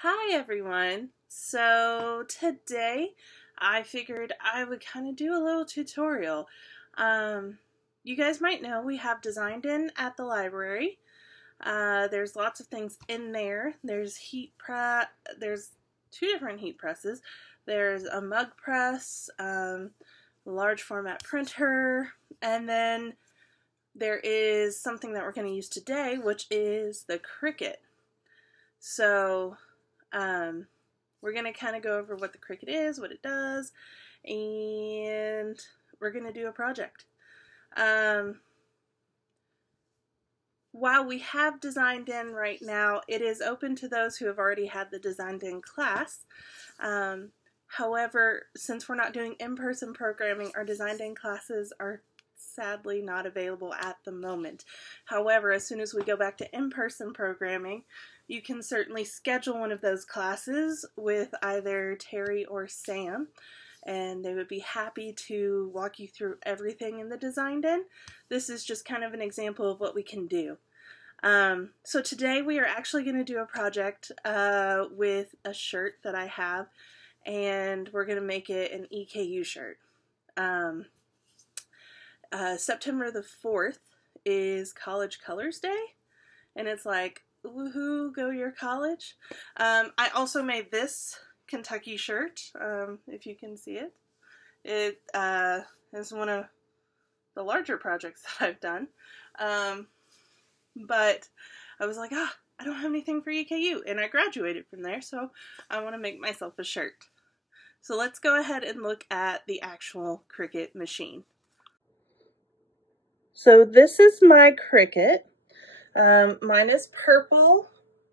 Hi everyone! So today I figured I would kind of do a little tutorial. You guys might know we have Design Den at the library. There's lots of things in there. There's there's two different heat presses. There's a mug press, a large format printer, and then there is something that we're going to use today, which is the Cricut. So we're going to kind of go over what the Cricut is, what it does, and we're going to do a project. While we have Design Den right now, it is open to those who have already had the Design Den class. However, since we're not doing in-person programming, our Design Den classes are sadly not available at the moment. However, as soon as we go back to in-person programming, you can certainly schedule one of those classes with either Terry or Sam, and they would be happy to walk you through everything in the Design Den. This is just kind of an example of what we can do. So today we are actually going to do a project with a shirt that I have, and we're going to make it an EKU shirt. September the 4th is College Colors Day, and it's like, woohoo, go your college. I also made this Kentucky shirt, if you can see it. It is one of the larger projects that I've done, but I was like, I don't have anything for EKU, and I graduated from there, so I want to make myself a shirt. So let's go ahead and look at the actual Cricut machine. So this is my Cricut. Mine is purple.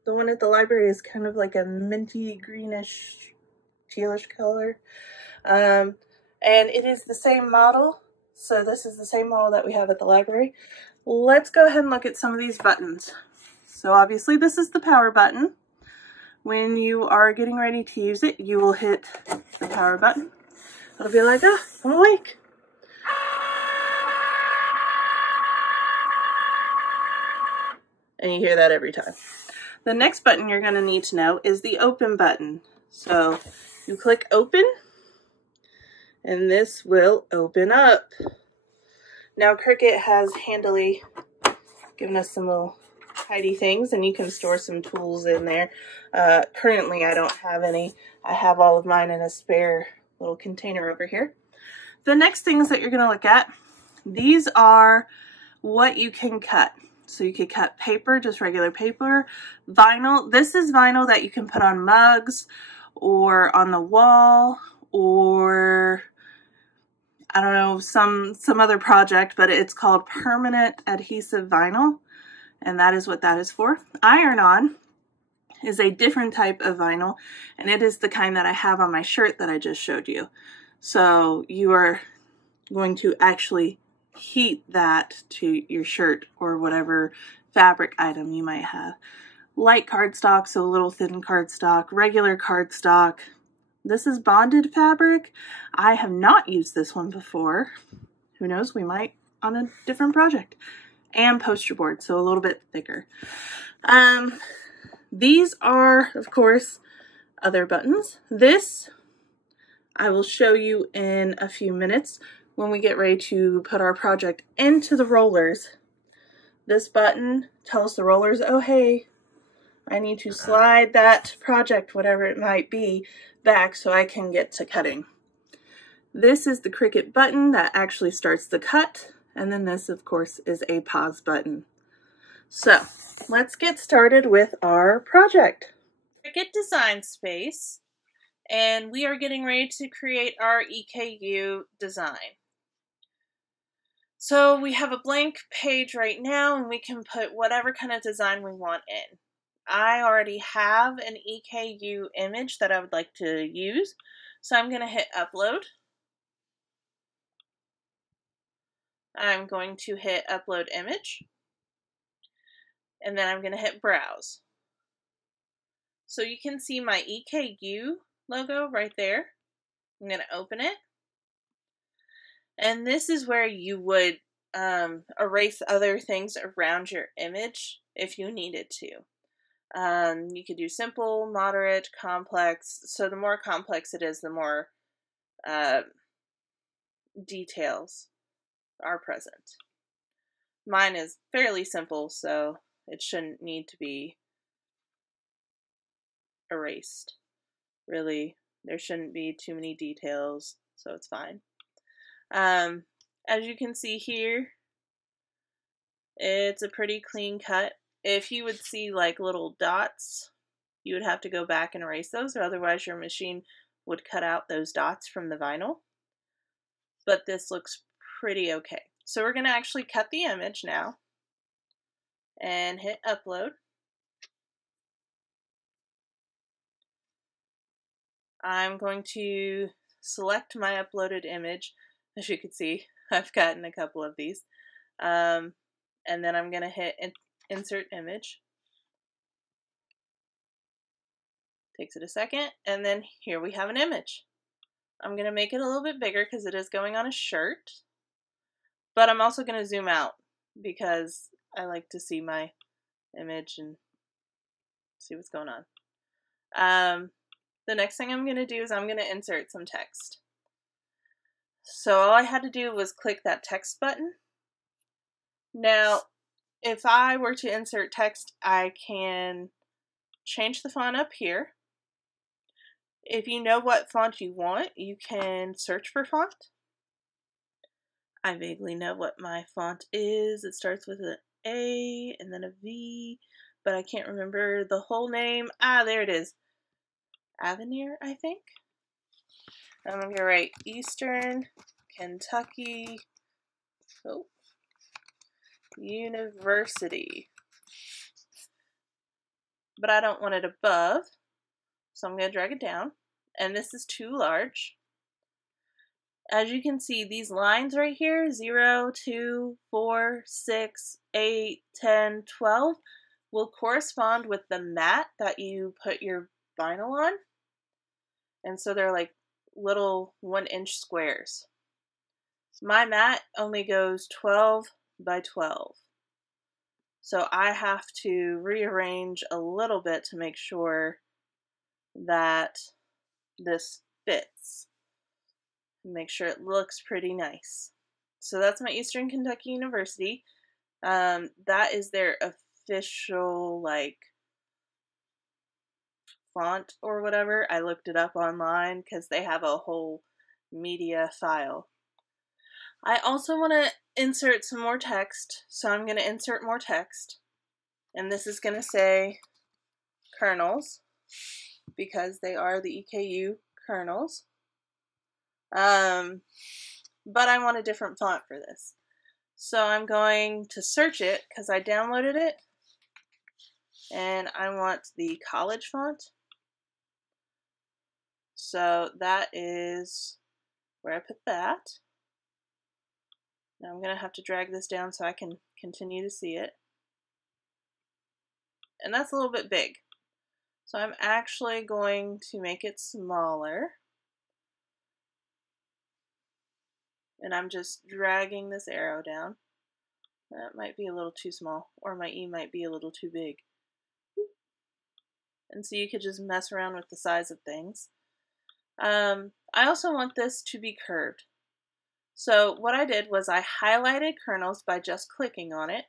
The one at the library is kind of like a minty greenish tealish color. And it is the same model. So this is the same model that we have at the library. Let's go ahead and look at some of these buttons. So obviously this is the power button. When you are getting ready to use it, you will hit the power button. It'll be like, I'm awake. And you hear that every time. The next button you're going to need to know is the open button. So you click open, and this will open up. Now Cricut has handily given us some little tidy things, and you can store some tools in there. Currently I don't have any. I have all of mine in a spare little container over here. The next things that you're going to look at, these are what you can cut. So you could cut paper, just regular paper, vinyl. This is vinyl that you can put on mugs or on the wall, or I don't know, some other project, but it's called permanent adhesive vinyl, and that is what that is for. Iron-on is a different type of vinyl, and it is the kind that I have on my shirt that I just showed you. So you are going to actually heat that to your shirt or whatever fabric item you might have. Light cardstock, so a little thin cardstock, regular cardstock. This is bonded fabric. I have not used this one before. Who knows, we might on a different project. And poster board, so a little bit thicker. These are, of course, other buttons. This I will show you in a few minutes when we get ready to put our project into the rollers. This button tells the rollers, oh hey, I need to slide that project, whatever it might be, back so I can get to cutting. This is the Cricut button that actually starts the cut, and then this, of course, is a pause button. So let's get started with our project. Cricut Design Space, and we are getting ready to create our EKU design. So we have a blank page right now, and we can put whatever kind of design we want in. I already have an EKU image that I would like to use, so I'm going to hit upload. I'm going to hit upload image, and then I'm going to hit browse. So you can see my EKU logo right there. I'm going to open it. And this is where you would erase other things around your image if you needed to. You could do simple, moderate, complex. So the more complex it is, the more details are present. Mine is fairly simple, so it shouldn't need to be erased. Really, there shouldn't be too many details, so it's fine. As you can see here, it's a pretty clean cut. If you would see like little dots, you would have to go back and erase those, or otherwise your machine would cut out those dots from the vinyl. But this looks pretty okay. So we're going to actually cut the image now and hit upload. I'm going to select my uploaded image. As you can see, I've gotten a couple of these. And then I'm going to hit insert image. Takes it a second, and then here we have an image. I'm going to make it a little bit bigger because it is going on a shirt, but I'm also going to zoom out because I like to see my image and see what's going on. The next thing I'm going to do is I'm going to insert some text. So all I had to do was click that text button. Now, if I were to insert text, I can change the font up here. If you know what font you want, you can search for font. I vaguely know what my font is. It starts with an A and then a V, but I can't remember the whole name. Ah, there it is. Avenir, I think. I'm going to write Eastern Kentucky University. But I don't want it above, so I'm going to drag it down. And this is too large. As you can see, these lines right here, 0, 2, 4, 6, 8, 10, 12, will correspond with the mat that you put your vinyl on. And so they're like little 1-inch squares. My mat only goes 12 by 12. So I have to rearrange a little bit to make sure that this fits. Make sure it looks pretty nice. So that's my Eastern Kentucky University. That is their official like font or whatever. I looked it up online because they have a whole media file. I also want to insert some more text, so I'm going to insert more text. And this is going to say kernels because they are the EKU kernels. But I want a different font for this. So I'm going to search it because I downloaded it. And I want the college font. So that is where I put that. Now I'm going to have to drag this down so I can continue to see it. And that's a little bit big. So I'm actually going to make it smaller. And I'm just dragging this arrow down. That might be a little too small, or my E might be a little too big. And so you could just mess around with the size of things. I also want this to be curved. So what I did was I highlighted kernels by just clicking on it.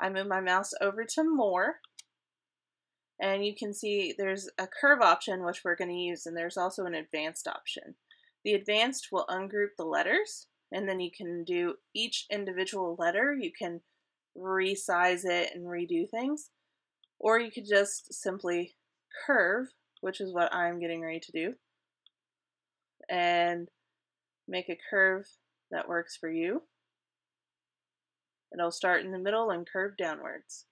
I moved my mouse over to more, and you can see there's a curve option which we're going to use, and there's also an advanced option. The advanced will ungroup the letters, and then you can do each individual letter. You can resize it and redo things, or you could just simply curve, which is what I'm getting ready to do, and make a curve that works for you. It'll start in the middle and curve downwards.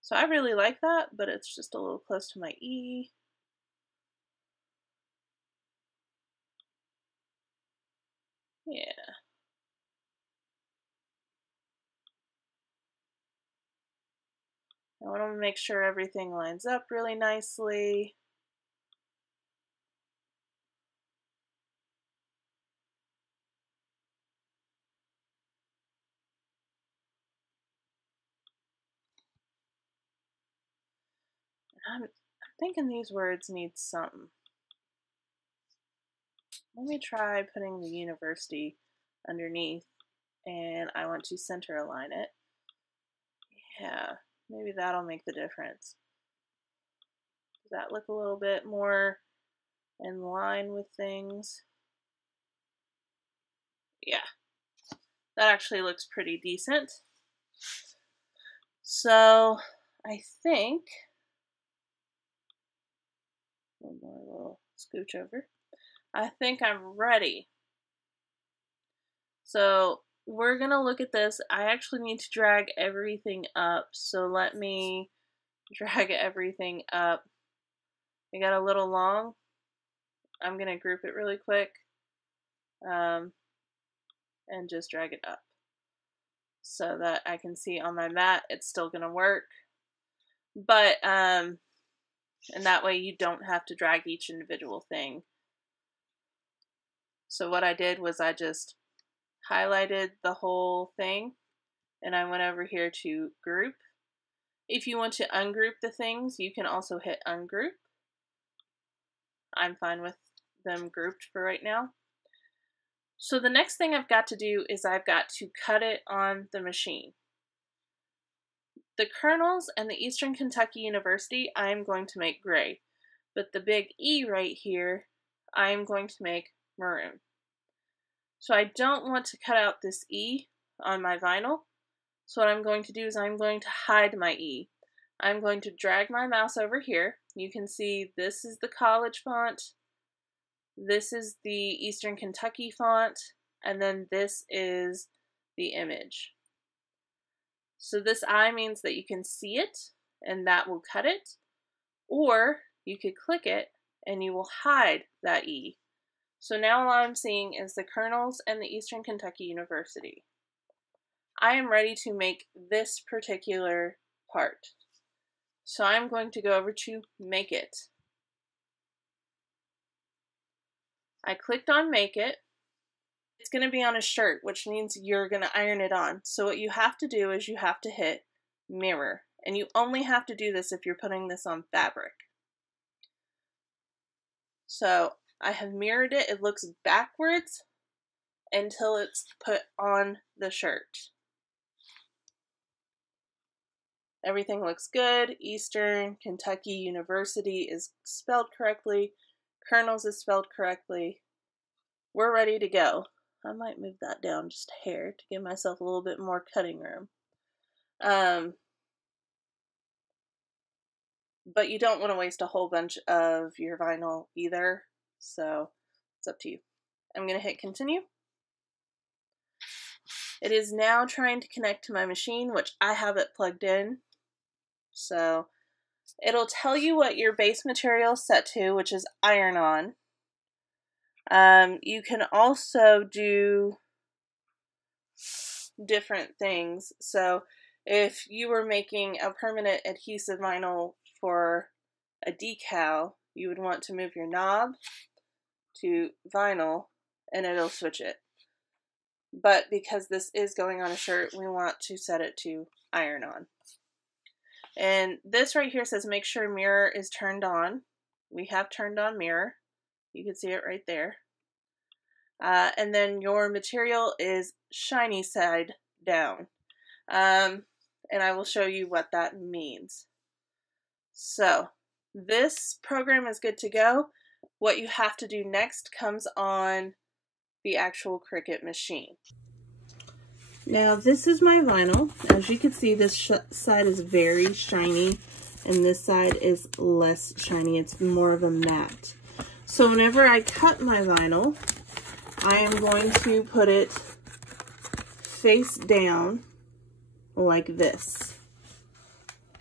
So I really like that, but it's just a little close to my E. Yeah. I want to make sure everything lines up really nicely. I'm thinking these words need something. Let me try putting the university underneath, and I want to center align it. Yeah, maybe that'll make the difference. Does that look a little bit more in line with things? Yeah, that actually looks pretty decent. So I think, one more little scooch over. I think I'm ready. So we're gonna look at this. I actually need to drag everything up. So let me drag everything up. It got a little long. I'm gonna group it really quick and just drag it up so that I can see on my mat it's still gonna work. But and that way you don't have to drag each individual thing. So what I did was I just highlighted the whole thing and I went over here to group. If you want to ungroup the things, you can also hit ungroup. I'm fine with them grouped for right now. So the next thing I've got to do is I've got to cut it on the machine. The kernels and the Eastern Kentucky University I'm going to make gray, but the big E right here I'm going to make maroon. So I don't want to cut out this E on my vinyl. So what I'm going to do is I'm going to hide my E. I'm going to drag my mouse over here. You can see this is the college font, this is the Eastern Kentucky font, and then this is the image. So this I means that you can see it and that will cut it, or you could click it and you will hide that E. So now all I'm seeing is the kernels and the Eastern Kentucky University. I am ready to make this particular part. So I'm going to go over to Make It. I clicked on Make It. It's going to be on a shirt, which means you're going to iron it on. So what you have to do is you have to hit Mirror. And you only have to do this if you're putting this on fabric. So I have mirrored it. It looks backwards until it's put on the shirt. Everything looks good. Eastern Kentucky University is spelled correctly. Kernels is spelled correctly. We're ready to go. I might move that down just a hair to give myself a little bit more cutting room. But you don't want to waste a whole bunch of your vinyl either, so it's up to you. I'm going to hit continue. It is now trying to connect to my machine, which I have it plugged in. So it'll tell you what your base material is set to, which is iron on. You can also do different things. So if you were making a permanent adhesive vinyl for a decal, you would want to move your knob to vinyl and it'll switch it. But because this is going on a shirt, we want to set it to iron on. And this right here says make sure mirror is turned on. We have turned on mirror. You can see it right there. And then your material is shiny side down. And I will show you what that means. So this program is good to go. What you have to do next comes on the actual Cricut machine. Now this is my vinyl. As you can see, this side is very shiny and this side is less shiny. It's more of a matte. So whenever I cut my vinyl, I am going to put it face down like this.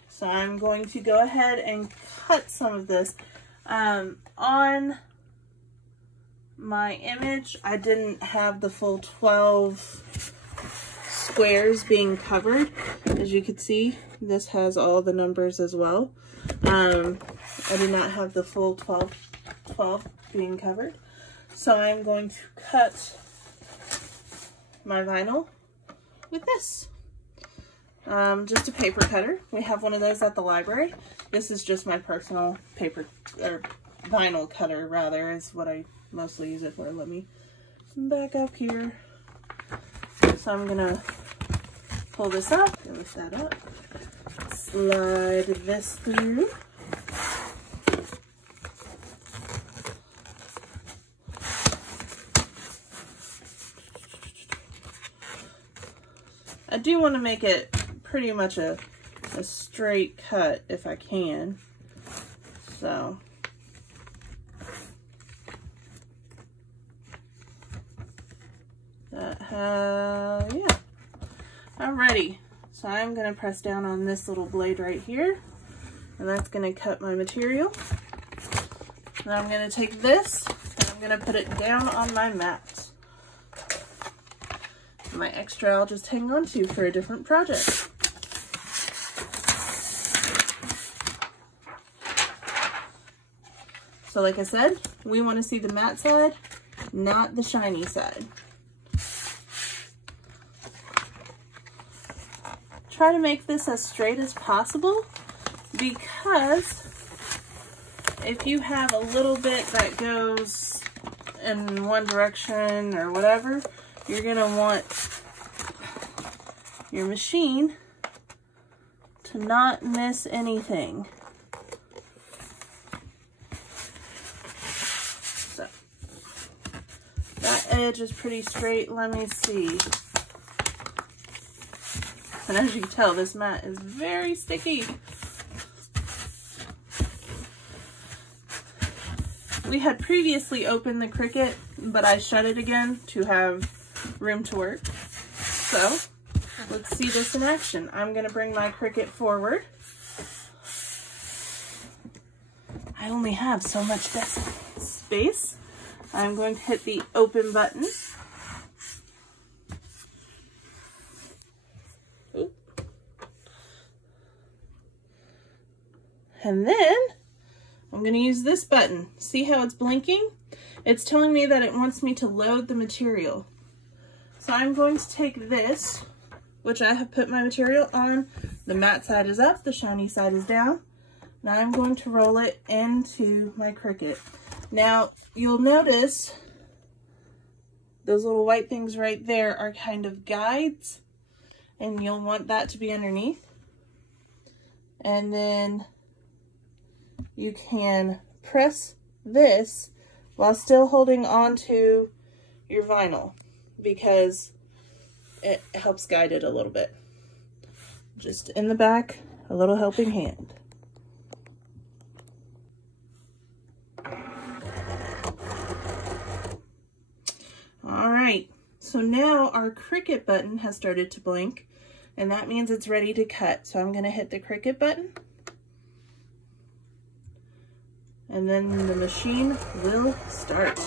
So I'm going to go ahead and cut some of this. On my image, I didn't have the full 12 squares being covered. As you can see, this has all the numbers as well. I did not have the full 12 being covered. So I'm going to cut my vinyl with this. just a paper cutter. We have one of those at the library. This is just my personal paper, or vinyl cutter rather, is what I mostly use it for. Let me back up here. So I'm gonna pull this up, lift that up, slide this through. I do want to make it pretty much a straight cut if I can. So that yeah. Alrighty. So I'm going to press down on this little blade right here, and that's going to cut my material. Now I'm going to take this and I'm going to put it down on my mat. My extra I'll just hang on to for a different project. So like I said, we want to see the matte side, not the shiny side. Try to make this as straight as possible, because if you have a little bit that goes in one direction or whatever, you're going to want your machine to not miss anything. So that edge is pretty straight. Let me see. And as you can tell, this mat is very sticky. We had previously opened the Cricut, but I shut it again to have room to work. So let's see this in action. I'm going to bring my Cricut forward. I only have so much desk space. I'm going to hit the open button. And then I'm going to use this button. See how it's blinking? It's telling me that it wants me to load the material. So I'm going to take this, which I have put my material on. The matte side is up, the shiny side is down. Now I'm going to roll it into my Cricut. Now you'll notice those little white things right there are kind of guides, and you'll want that to be underneath. And then you can press this while still holding on to your vinyl, because it helps guide it a little bit. Just in the back, a little helping hand. All right, so now our Cricut button has started to blink, and that means it's ready to cut. So I'm going to hit the Cricut button, and then the machine will start.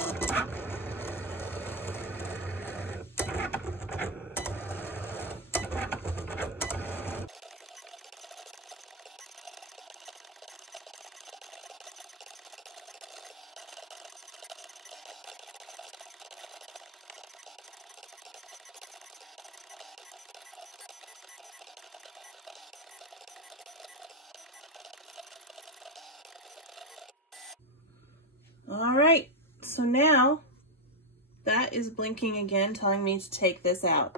All right, so now that is blinking again, telling me to take this out.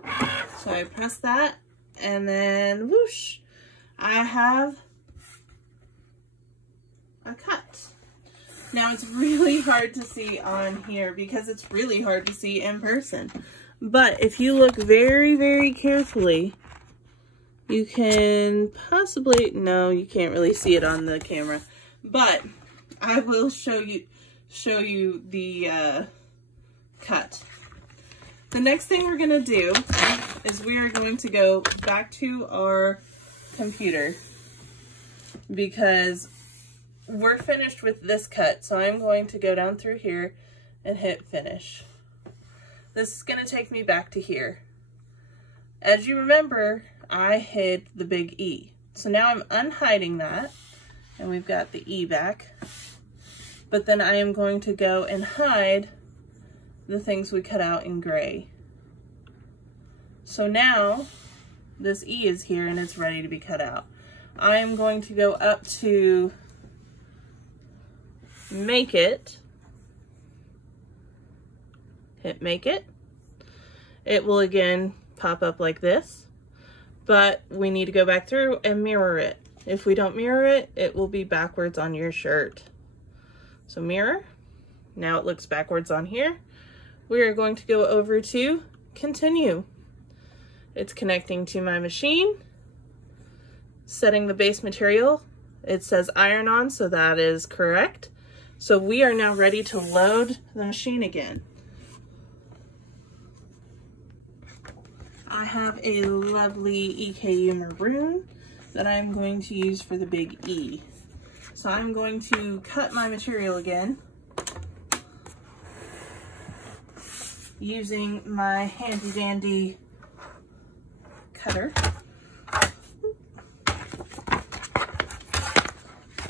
So I press that, and then whoosh, I have a cut. Now it's really hard to see on here because it's really hard to see in person. But if you look very, very carefully, you can possibly, no, you can't really see it on the camera, but I will show you the cut. The next thing we're going to do is we are going to go back to our computer because we're finished with this cut. So I'm going to go down through here and hit finish. This is going to take me back to here. As you remember, I hid the big E. So now I'm unhiding that, and we've got the E back. But then I am going to go and hide the things we cut out in gray. So now this E is here and it's ready to be cut out. I am going to go up to Make It, hit Make It. It will again pop up like this, but we need to go back through and mirror it. If we don't mirror it, it will be backwards on your shirt. So mirror, now it looks backwards on here. We are going to go over to Continue. It's connecting to my machine, setting the base material. It says iron on, so that is correct. So we are now ready to load the machine again. I have a lovely EKU maroon that I'm going to use for the big E. So I'm going to cut my material again using my handy dandy cutter.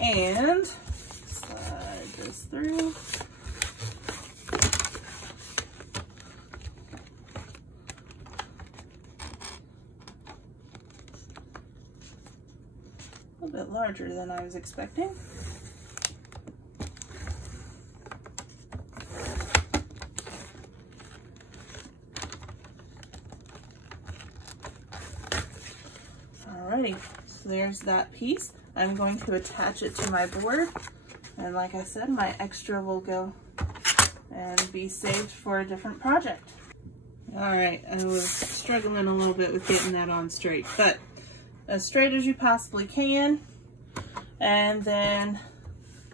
And slide this through. A little bit larger than I was expecting. Alrighty, so there's that piece. I'm going to attach it to my board, and like I said, my extra will go and be saved for a different project. Alright, I was struggling a little bit with getting that on straight, but as straight as you possibly can. And then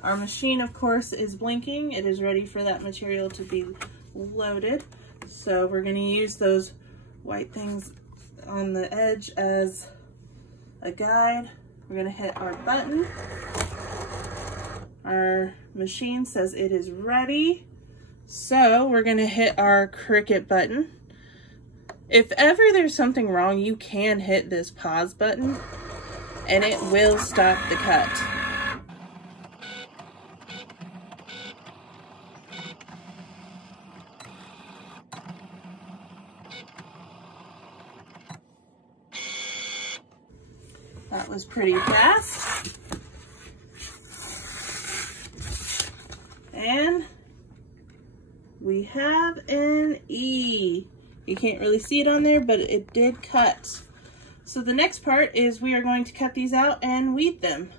our machine, of course, is blinking. It is ready for that material to be loaded. So we're going to use those white things on the edge as a guide. We're going to hit our button. Our machine says it is ready. So we're going to hit our Cricut button. If ever there's something wrong, you can hit this pause button and it will stop the cut. That was pretty fast. And we have an E. You can't really see it on there, but it did cut. So the next part is we are going to cut these out and weed them.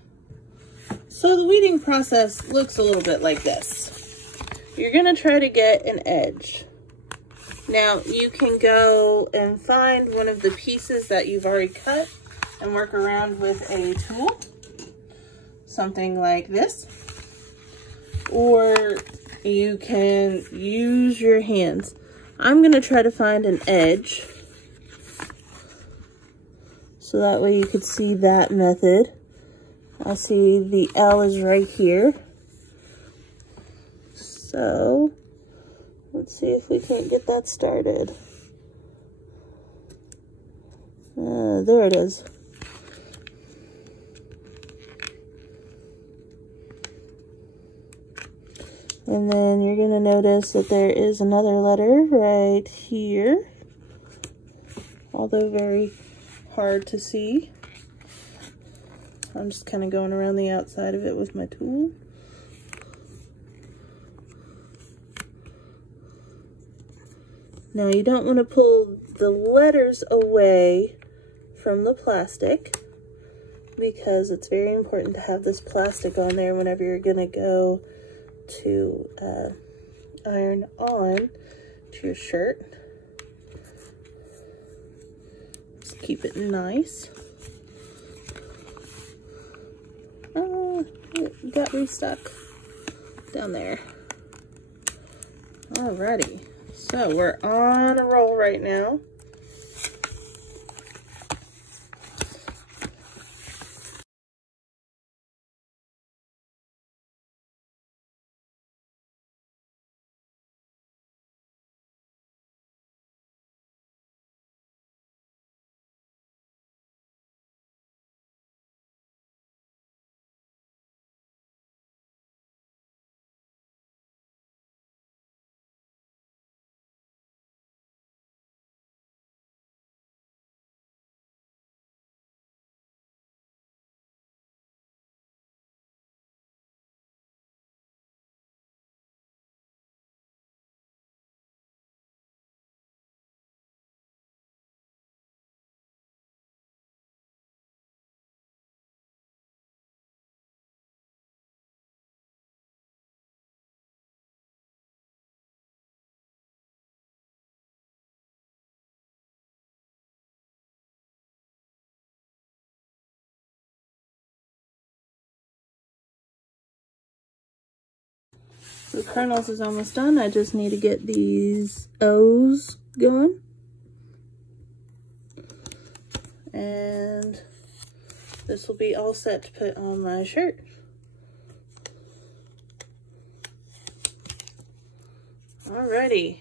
So the weeding process looks a little bit like this. You're gonna try to get an edge. Now you can go and find one of the pieces that you've already cut and work around with a tool, something like this. Or you can use your hands. I'm gonna try to find an edge so that way you could see that method. I see the L is right here. So let's see if we can't get that started. There it is. And then you're going to notice that there is another letter right here, although very hard to see. I'm just kind of going around the outside of it with my tool. Now you don't want to pull the letters away from the plastic because it's very important to have this plastic on there whenever you're going to go to iron on to your shirt. Just keep it nice. It got restuck down there. Alrighty, so we're on a roll right now. The kernels is almost done. I just need to get these O's going. And this will be all set to put on my shirt. Alrighty.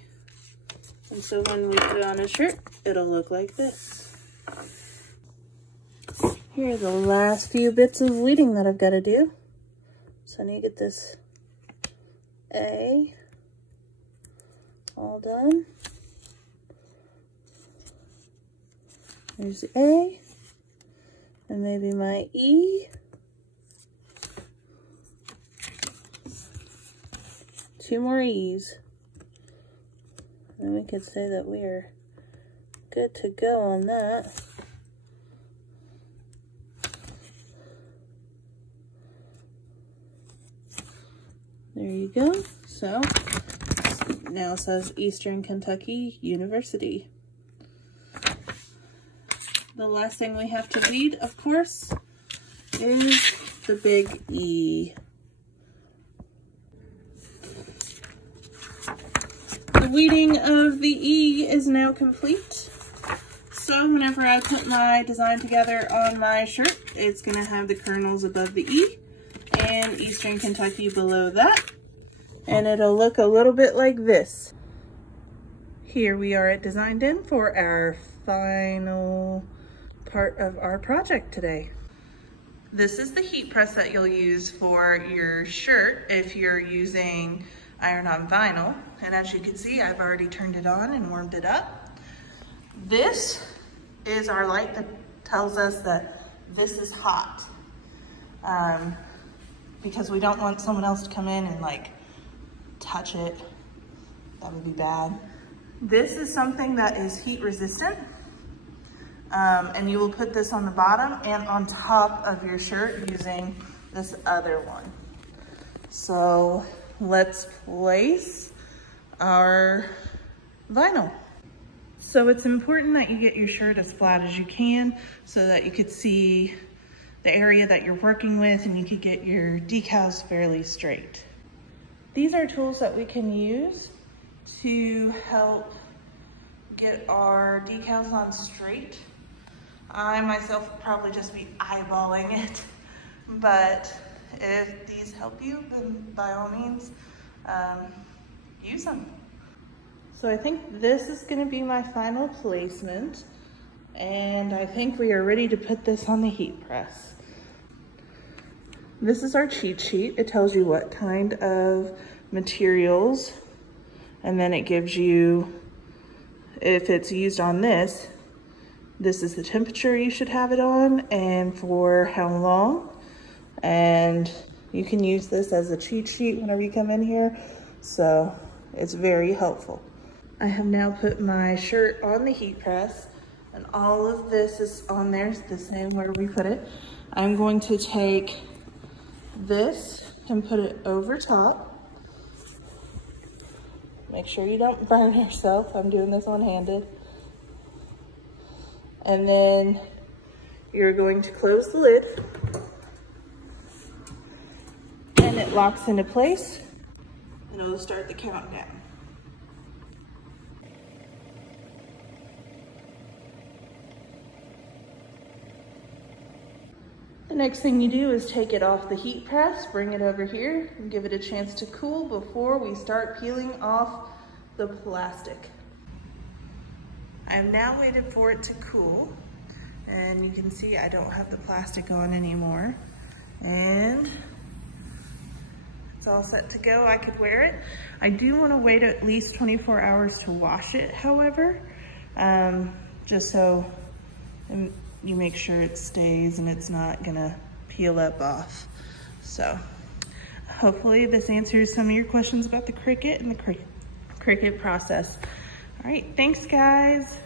And so when we put on a shirt, it'll look like this. Here are the last few bits of weeding that I've got to do. So I need to get this A all done. There's the A, and maybe my E. Two more E's. And we could say that we are good to go on that. There you go. So now it says Eastern Kentucky University. The last thing we have to weed, of course, is the big E. The weeding of the E is now complete. So whenever I put my design together on my shirt, it's going to have the kernels above the E and Eastern Kentucky below that. And it'll look a little bit like this. Here we are at Designed In for our final part of our project today. This is the heat press that you'll use for your shirt if you're using iron-on vinyl. And as you can see, I've already turned it on and warmed it up. This is our light that tells us that this is hot. Because we don't want someone else to come in and like touch it. That would be bad. This is something that is heat resistant. And you will put this on the bottom and on top of your shirt using this other one. So let's place our vinyl. So it's important that you get your shirt as flat as you can so that you could see the area that you're working with and you could get your decals fairly straight. These are tools that we can use to help get our decals on straight. I myself would probably just be eyeballing it, but if these help you, then by all means, use them. So I think this is going to be my final placement, and I think we are ready to put this on the heat press. This is our cheat sheet. It tells you what kind of materials, and then it gives you, if it's used on this, this is the temperature you should have it on and for how long. And you can use this as a cheat sheet whenever you come in here. So it's very helpful. I have now put my shirt on the heat press and all of this is on there, it's the same where we put it. I'm going to take this and put it over top. Make sure you don't burn yourself. I'm doing this one-handed. And then you're going to close the lid and it locks into place and it'll start the countdown. The next thing you do is take it off the heat press, bring it over here and give it a chance to cool before we start peeling off the plastic. I have now waited for it to cool and you can see I don't have the plastic on anymore and it's all set to go. I could wear it. I do want to wait at least 24 hours to wash it, however, just so you make sure it stays and it's not gonna peel up off. So hopefully this answers some of your questions about the Cricut and the Cricut process. All right, thanks guys.